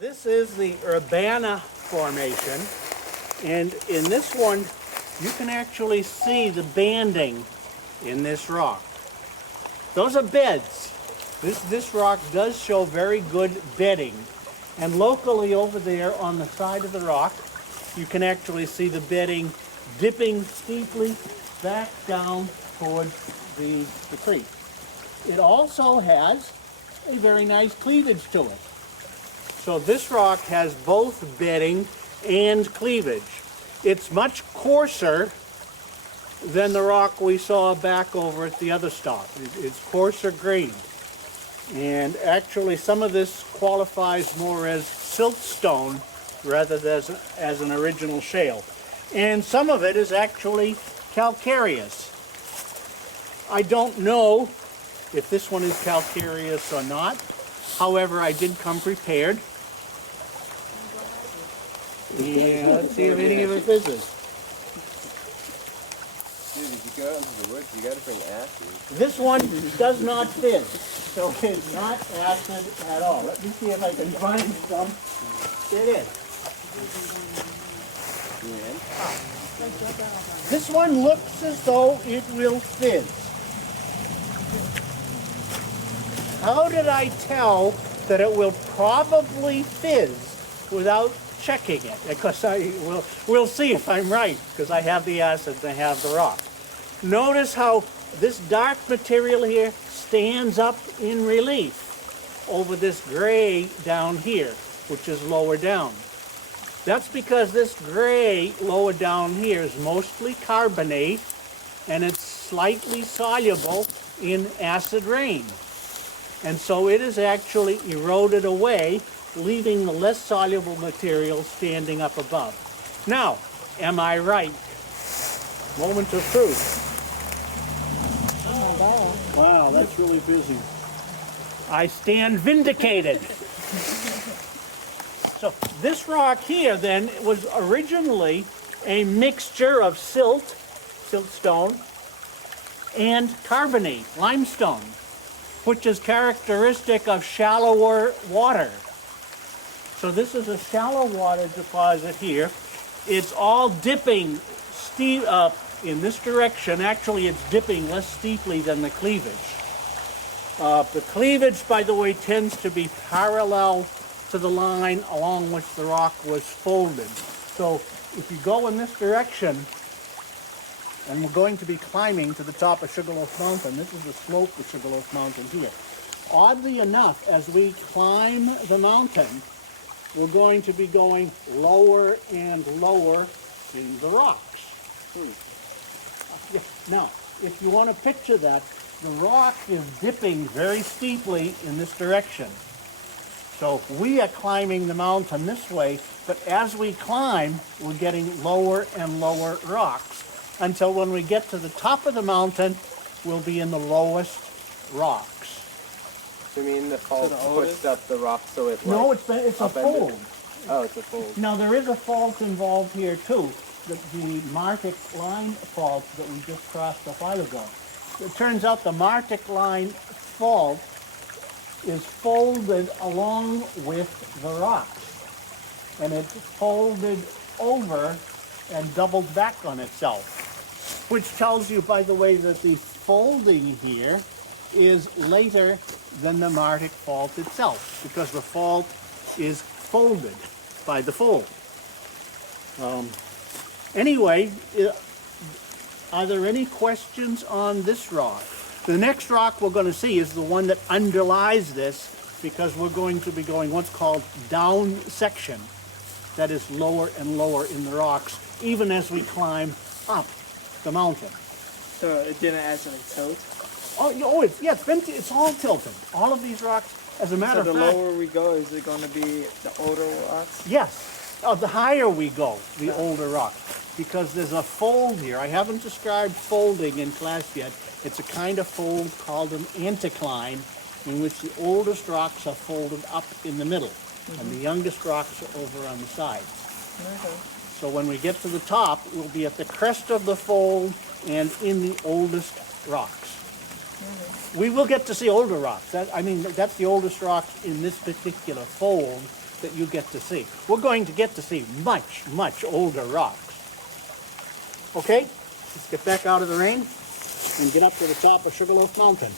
This is the Urbana formation, and in this one you can actually see the banding in this rock. Those are beds. This rock does show very good bedding, and locally over there on the side of the rock you can actually see the bedding dipping steeply back down towards the creek. It also has a very nice cleavage to it. So this rock has both bedding and cleavage. It's much coarser than the rock we saw back over at the other stop. It's coarser grained. And actually some of this qualifies more as siltstone rather than as an original shale. And some of it is actually calcareous. I don't know if this one is calcareous or not. However, I did come prepared. And let's see if any of it fizzes. Dude, if you go out into the woods, you gotta bring acid. This one does not fizz, so it's not acid at all. Let me see if I can find some. It is. This one looks as though it will fizz. How did I tell that it will probably fizz without checking it? Because we'll see if I'm right, because I have the acid and I have the rock. Notice how this dark material here stands up in relief over this gray down here, which is lower down. That's because this gray lower down here is mostly carbonate, and it's slightly soluble in acid rain. And so it is actually eroded away, leaving the less soluble material standing up above. Now, am I right? Moment of truth. Wow, that's really busy. I stand vindicated. So this rock here then was originally a mixture of siltstone, and carbonate, limestone, which is characteristic of shallower water. So this is a shallow water deposit here. It's all dipping steep up in this direction. Actually, it's dipping less steeply than the cleavage. The cleavage, by the way, tends to be parallel to the line along which the rock was folded. So if you go in this direction, and we're going to be climbing to the top of Sugarloaf Mountain. This is the slope of Sugarloaf Mountain here. Oddly enough, as we climb the mountain, we're going to be going lower and lower in the rocks. Now, if you want to picture that, the rock is dipping very steeply in this direction. So we are climbing the mountain this way, but as we climb, we're getting lower and lower rocks, until when we get to the top of the mountain, we'll be in the lowest rocks. So you mean the fault pushed up the rock so it No, it's a fold. Oh, it's a fold. Now there is a fault involved here too, the Martic line fault that we just crossed a while ago. It turns out the Martic line fault is folded along with the rocks, and it's folded over and doubled back on itself, which tells you, by the way, that the folding here is later than the Martic fault itself, because the fault is folded by the fold. Anyway, are there any questions on this rock? The next rock we're going to see is the one that underlies this, because we're going to be going what's called down section. That is lower and lower in the rocks, even as we climb up the mountain. So it didn't add any tilt? It's all tilted. All of these rocks, as a matter of fact. So the lower we go, is it going to be the older rocks? Yes. The higher we go, the older rocks. Because there's a fold here. I haven't described folding in class yet. It's a kind of fold called an anticline, in which the oldest rocks are folded up in the middle, and the youngest rocks are over on the side. Okay. So when we get to the top, we'll be at the crest of the fold and in the oldest rocks. We will get to see older rocks. That's the oldest rocks in this particular fold, that you get to see. We're going to get to see much, much older rocks. Okay, let's get back out of the rain and get up to the top of Sugarloaf Mountain.